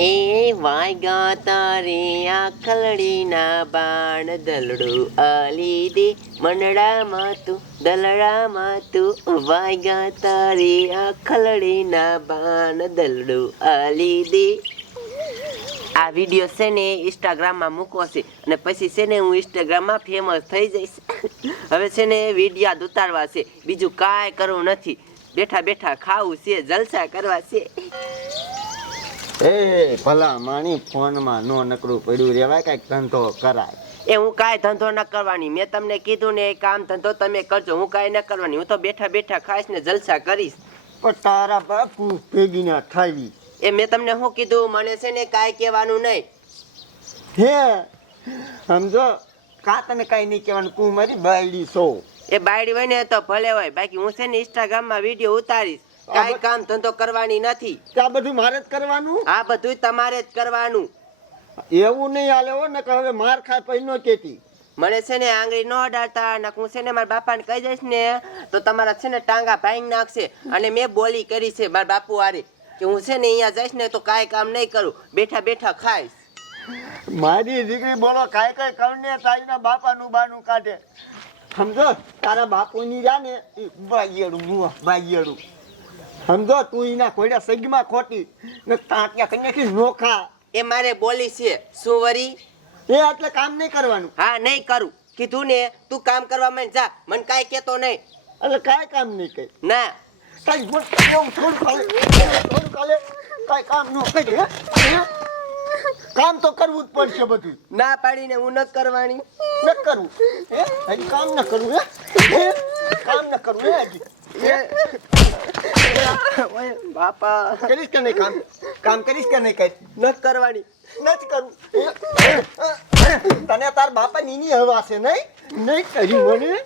એ વાગ્યા તારે આ ખલડીના બાણ દલડું આલી દે મનડામાં તું, દલડામાં તું. વાગ્યા તારે આ ખલડીના બાણ દલડું આલી દે. આ વીડિયો છે ને ઇન્સ્ટાગ્રામમાં મૂકો છે અને પછી છે ને હું ઇન્સ્ટાગ્રામમાં ફેમસ થઈ જઈશ. હવે છે ને વિડીયા ઉતારવા છે. બીજું કાંઈ કરવું નથી. બેઠા બેઠા ખાવું છે, જલસા કરવા છે. એ ભલા માણી ફોનમાં નો નકરું પડ્યું રેવાય કંઈક ધંધો કરાય. એ હું કાંઈ ધંધો ન કરવાની. મેં તમને કીધું ને એ કામ ધંધો તમે કરજો હું કાંઈ ન કરવાની. હું તો બેઠા બેઠા ખાઈશ ને જલસા કરીશ. પણ તારા બાપુ ભેગી ના થાવી એ મેં તમને શું કીધું? મને છે ને કાંઈ કહેવાનું નહીં. હે સમજો? કા તને કાંઈ નહીં કહેવાનું? તું મારી બાયડી છો. એ બાયડી હોય ને તો ભલે હોય. બાકી હું છે ને ઇન્સ્ટાગ્રામમાં વીડિયો ઉતારીશ. કાંઈ કામ ધંધો કરવાની નથી. આ બધું મારે જ કરવાનું? આ બધું તમારે જ કરવાનું. એવું નહીં હાલે હો ને હવે માર ખાય પછી નો કેતી. મને છે ને આંગળી ન અડાડતા ને હું છે ને મારા બાપાને કહી દઈશ ને તો તમારા છે ને ટાંગા ભાંગી નાખશે અને મેં બોલી કરી છે મારા બાપુ વારે કે હું છે ને અહીંયા જઈશ ને તો કાંઈ કામ નહીં કરું. બેઠા બેઠા ખાઈશ. મારી દીકરી બોલો કાંઈ કઈ કરને તારીના બાપાનું બાનું કાઢે. સમજો તારા બાપુની જા ને મુવા બાયડું સમજો તું એના કોઈના સગમાં ખોટી. ને તાંટિયા કન્યા નાખી નોખા. એ મારે બોલી છે શું વરી? એ એટલે કામ નહીં કરવાનું. હા નહીં કરું. કીધું ને તું કામ કરવા માંડ જા. મને કાંઈ કહેતો નહીં. એટલે કાંઈ કામ નહીં કઈ. ના. કાંઈ મોટ એવું થોડું કાલે થોડું કાલે કાંઈ કામ ન કરી હે? હે? કામ તો કરવું જ પડશે બધું. ના પાડીને હું ન કરવાની. ન કરવું હે? હજી કામ ન કરવું હે? હે? કામ ન કરવું હે હજી? ઓય બાપા. કરીશ કે નહીં કામ? કામ કરીશ કે નહીં કરી ન કરવાની. નથી કરવું તને તાર બાપા નીની હવા છે નહીં? નહીં કર્યું મને.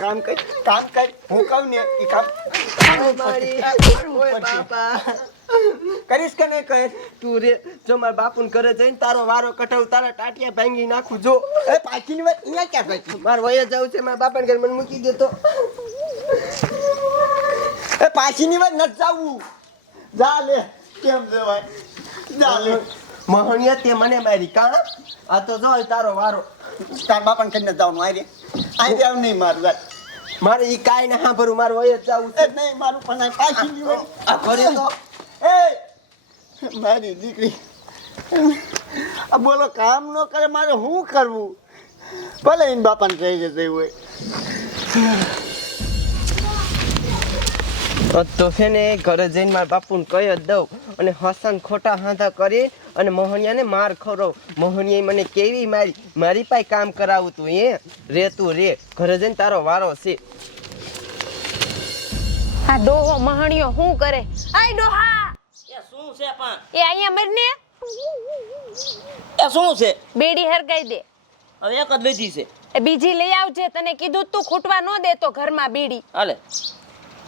કામ કરી કામ કરી. હું કહું ને એ કામ. બાપા. કરીશ કે નહીં કહે તું રે જો મારા બાપુને ઘરે જઈને તારો વારો કટાવ તારા ટાટિયા ભાંગી નાખું જો. એ પાછીની વાત અહીંયા ક્યાં પાછી મારે વયે જવું છે મારા બાપાને ઘરે મને મૂકી દેતો એ પાછીની વાત નથી જાવું. જા લે કેમ જવાય જા લે. મહણિયા તે મને મારી કાં? આ તો જો તારો વારો. તાર બાપાને કઈ નથી જવાનું આઈ રે આઈ રે નહીં મારું વાત મારે ઈ કાંઈ ના સાંભળવું મારું હોય જવું એ છે નહીં મારું પણ પાછી વાત આ ભરે તો. એ મારી દીકરી. આ બોલો કામ ન કરે મારે શું કરવું? ભલે એને બાપાને કહી જતી હોય. તો છે ને ઘરે જઈને મારા બાપુને કહી જ દઉં અને હસન ખોટા હાથા કરી અને મોહનિયાને માર ખરો મોહનિયાએ મને કેવી મારી મારી પાસે કામ કરાવું તું એ રે તું રે. ઘરે જઈને તારો વારો છે. આ ડોહો મહણિયો શું કરે? આય ડોહા! એ શું છે પણ? એ અહીંયા મરને? એ શું છે? બેડી હરગાઈ દે. હવે એક જ લીધી છે. એ બીજી લઈ આવજે તને કીધું તું ખૂટવા ન દેતો ઘરમાં બીડી. હાલે.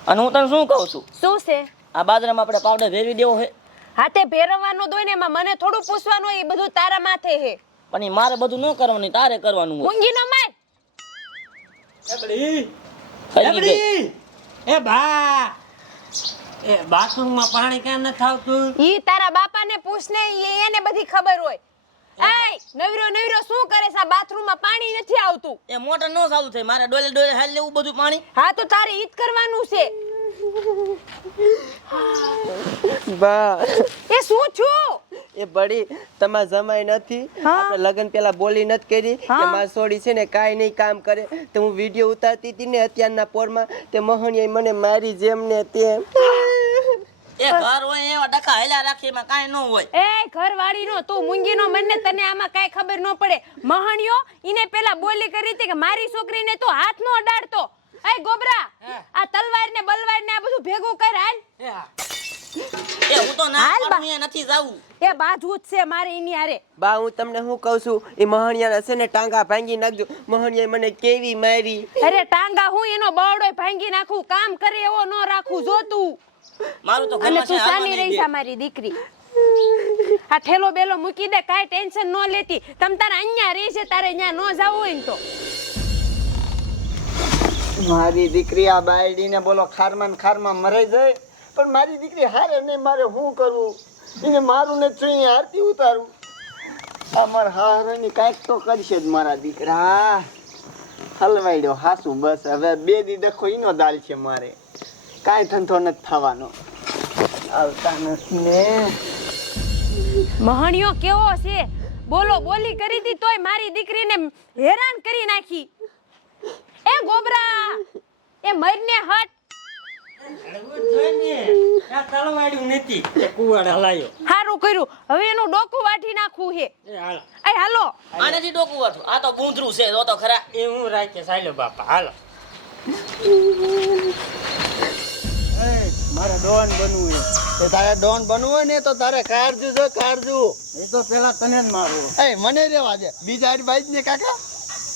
અને હું તને શું કહું છું? શું છે? આ બાજરામાં આપણે પાવડર ભેરવી દેવો છે હાથે ભેરવવાનો દોય ને એમાં મને થોડું પૂછવાનું હોય એ બધું તારા માથે હે. પણ એ મારે બધું ન કરવાનું તારે કરવાનું હોય. મૂંગી નો માર. એબડી. એ બા એ બાથરૂમમાં પાણી કેમ નથી આવતું? ઈ તારા બાપાને પૂછને એને બધી ખબર હોય. એય નવીરો નવીરો શું કરે છે? બાથરૂમમાં પાણી નથી આવતું. એ મોટર નો ચાલુ થાય મારે ડોલે ડોલે હાલ લેવું બધું પાણી. હા તો તારે ઈત કરવાનું છે. બા એ શું છું એ બડી તમારા જમાઈ નથી. આપણે લગન પેલા બોલી નથી કરી કે માર છોડી છે ને કાઈ નહીં કામ કરે. તો હું વીડિયો ઉતારતી હતી ને અત્યારના પોરમાં તે મોહણીએ મને મારી જેમ ને તેમ. એ ઘર હોય એવા ડખા હેલા રાખી એમાં કાઈ ન હોય. એ ઘરવાળી નો તું મુંગી નો મને તને આમાં કાઈ ખબર ન પડે. મહણિયો ઈને પેલા બોલી કરી હતી કે મારી છોકરીને તો હાથ નો અડાડતો. એ ગોબરા આ તલવાર ને બલવાર ને આ બધું ભેગું કર હાલ. એ હું. તો ના પાડું, નથી જાવું એ બાજુ જ છે મારે એની હારે. બા હું તમને શું કહું છું? એ મહણિયાના છે ને ટાંગા ભાંગી નાખજો. મહણિયાએ મને કેવી મારી? અરે ટાંગા હું એનો બવડો ભાંગી નાખું? કામ કરે એવો ન રાખું જો તું. મારું તો અને ઘરમાં તું હાલવા નહીં રહી દે. છે મારી દીકરી. આ થેલો બેલો મૂકી દે કાંઈ ટેન્શન ન લેતી. તમ તારે અહીંયા રહી છે તારે અહીંયા ન જવું હોય ને તો. મારી દીકરી આ બાયડીને બોલો ખારમાં ને ખારમાં મરાઈ જાય પણ મારી દીકરી હારે નહીં મારે શું કરવું? એને મારું ને છું આરતી ઉતારું. અમાર હારાની કાંઈક તો કરશે જ મારા દીકરા. હલવાડ્યો હાસુ બસ હવે બે દી ડખો ઈનો દાલ છે મારે. કાંઈ ધંધો નથી થવાનો. આવતા નથી ને. મહણિયો કેવો છે? બોલો બોલી કરી દી તોય મારી દીકરીને હેરાન કરી નાખી. એ ગોબરા એ મરને હટ. હળવું જ જોઈ ને. આ તલવાડ્યું નથી એ કુવાડ હલાયો હારું કર્યું. હવે એનું ડોકું વાઢી નાખવું છે. એ હાલો. એ હાલો આનેથી ડોકું વાઠું આ તો બૂંદરું છે તો ખરા. એ હું રાખે સાયલો બાપા હાલો. મારે ડોન બનવું છે તે તારે ડોન બનવું હોય ને તો તારે કાળજુ જો કાળજુ એ તો પેલા તને જ મારું એ મને રેવા દે. બીજા હારી બાઈ ને કાકા?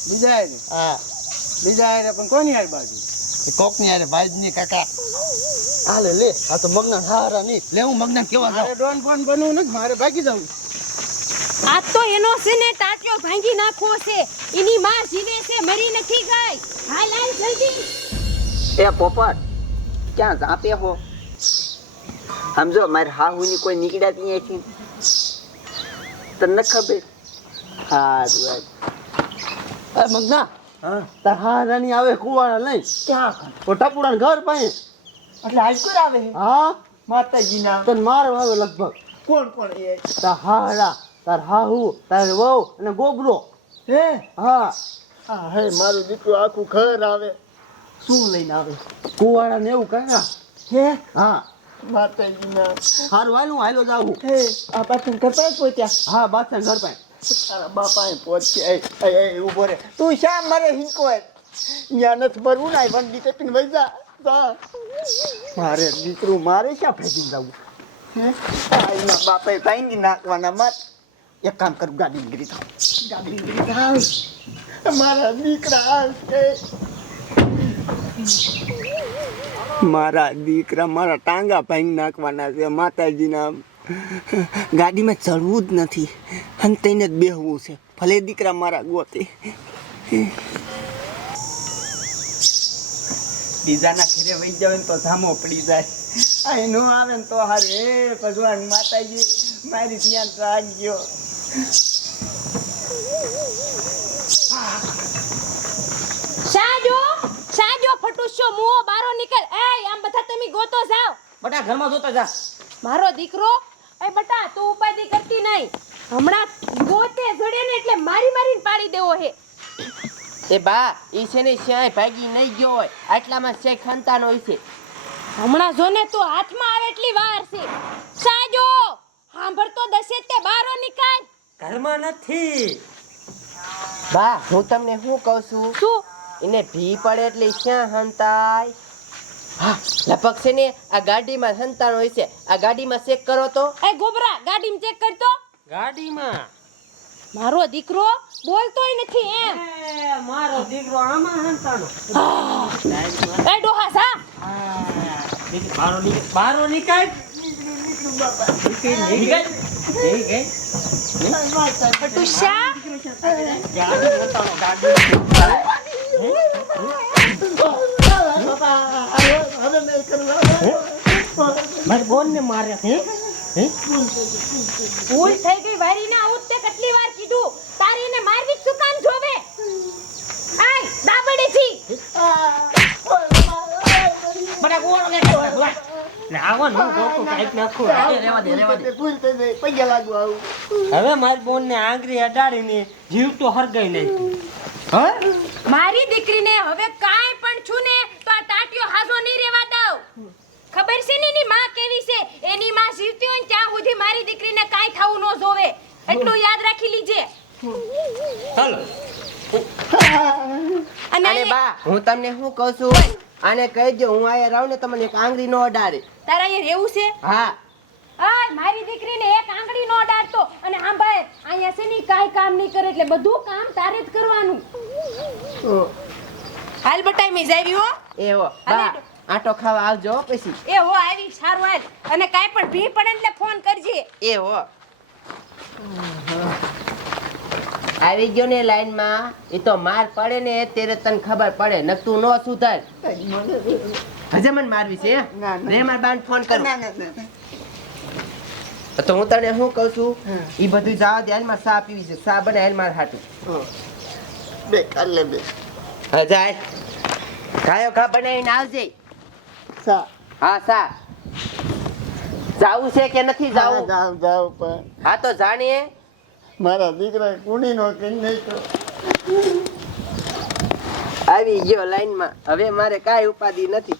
બીજા હારે. હા. બીજા હારે પણ કોની હારી બાજુ? કોકની હારે ભાઈ ની કાકા? હાલે લે. આ તો મગના હારા નહીં લે હું મગના કેવા જાવ ડોન બોન બનવું નથી મારે ભાગી જવું. આ તો એનો છે ને ટાટિયો ભાંગી નાખવો છે. એની માં જીવે છે મરી નથી ગઈ. હાલ હાલ જલ્દી. એ પોપટ ક્યાં જાતે હો? સમજો મારે હાહુની કોઈ નીકળ્યા ત્યાં છે તને ખબર? સારું એ મગના તાર હારાની આવે કુવાડા લઈ. ક્યાં ટપુડા ઘર પાસે. એટલે હાઈકોર આવે? હા? માતાજીના. તને મારો આવે લગભગ. કોણ કોણ એ? તાર હારા તાર હાહુ તાર વહુ અને ગોબરો હે? હા. હા હે મારું દીકરું આખું ઘર આવે. શું લઈને આવે? કુવાડા ને એવું કહે હે? હા. હારું હાલ હું હાલો જાઉં. હે આ બાથન ઘર પાસે પહોંચ્યા હા બાથન ઘર પાસે. તારા બાપા એ એ એ ઊભો રે તું શા મારે હિંકોય ત્યાં નથી ભરવું ના વંડી તે પીને જા જા. મારે દીકરું મારે શા ભેગી જવું? હે? એના બાપાએ નાખવાના મત એક કામ કરું ગાડી થાવ. ગાડી નીકળી મારા દીકરા આવશે મારા દીકરા, મારા ટાંગા ભાંગી નાખવાના છે, માતાજીના. ગાડીમાં ચડવું જ નથી, અને તેને જ બેહવું છે. ભલે દીકરા મારા ગોતે. બીજાના ઘરે વહી જાવ તો ધામો પડી જાય. અહીં નો આવે ને તો હારે. ભગવાન માતાજી, મારી ત્યાં રાખજો. સાજો ફટુસ્યો મુઓ બારો નીકળ. એ આમ બધા તમે ગોતો જાવ બટા ઘરમાં જોતા જા. મારો દીકરો એ બટા તું ઉપાધિ કરતી નહીં. હમણાં ગોતે જડે ને એટલે મારી મારીને પાડી દેવો હે. એ બા ઈ છે ને શ્યાય ભાગી નહીં ગયો હોય. આટલામાં છે ખંતાનો ઈ છે. હમણાં જો ને તું હાથમાં આવે એટલી વાર છે. સાજો સાંભળતો દસે તે બારો નીકળ. ઘરમાં નથી. બા હું તમને શું કહું છું? શું? એને ભી પડે એટલે શ્યાં હંતાય? હા લપક છે ને આ ગાડીમાં સંતાન હોય છે. આ ગાડીમાં ચેક કરો તો. એ ગોબરા ગાડીમાં ચેક કરતો ગાડીમાં. મારો દીકરો બોલતોય નથી એમ. મારો દીકરો આમાં હંતાણો. એ ડોહા જા દીકરી બારો નીકળ બારો નીકળ. નીકળ, નીકળ. નીકળ. ફટુશા ગાડી હંતાણો, ગાડી. મારી બોન ને મારે. હે? હે? ભૂલ થઈ ગઈ વારીને આવું તે કેટલી વાર કીધું. તારી એને મારવી શું કામ જોવે? આય દાબડેથી. બટા ગોળ લે ગોળ. લે, આવો ને હું કાંઈક નાખું. રેવા દે રેવા દે. પૈયા લાગુ આવું. હવે મારી બોન ને આંગળી અડાડીને જીવ તો હરગાઈ લઈ હા? મારી દીકરીને હવે કાંઈ પણ છું ને તો આ ટાટિયો હાજો નહીં રહેવા દઉં. ખબર છે ને એની માં કેવી છે? એની માં જીવતી હોય ત્યાં સુધી મારી દીકરીને કાંઈ થવું ન જોવે. એટલું યાદ રાખી લીજે. ચાલો અને અને બા હું તમને શું કહું છું? આને કહી દો હું આયા રહું ને તમને એક આંગળી નો અડાડે. તારા અહીંયા રહેવું છે? હા. આય મારી દીકરીને એક આંગળી નો ડાટતો અને આ ભાઈ અહીંયા છે ની કાઈ કામ નહીં કરે એટલે બધું કામ તારે જ કરવાનું. હાલ બટાઈ મેં જાવી હો. એવો બા આટો ખાવા આવજો પછી. એ હો આવી સારું હાલ. અને કાઈ પણ ભી પડે એટલે ફોન કરજે. એવો આવી ગયો ને લાઈનમાં. એ તો માર પડે ને ત્યારે તને ખબર પડે. નકતું નો સુધાર. હજે મને મારવી છે ના, ના. રે માર બાન ફોન કર. ના ના ના. તો હું તને શું કહું છું? એ બધું જાવ દે હાલમાં સા પીવી છે. સા બને હાલ માર હાટું. બે કાલે બે. હા જાય. ખાયો ખા બનાવીને આવજે. સા. હા સા. જાવું છે કે નથી જાવ? જાવું જાવ પણ. હા તો જાણીએ. મારા દીકરા કુણીનો કે નહીં તો. આવી ગયો લાઈનમાં. હવે મારે કાંઈ ઉપાધિ નથી.